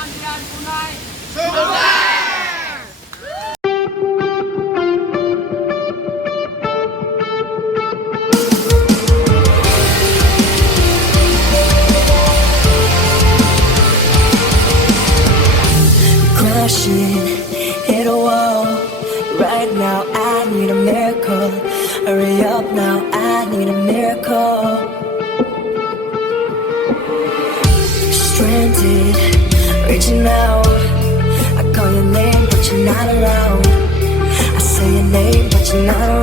pemandian Punai. Crashing, hit a wall. Right now I need a miracle. Hurry up now, I need a miracle. Stranded, reaching out. I call your name but you're not around. I say your name but you're not around.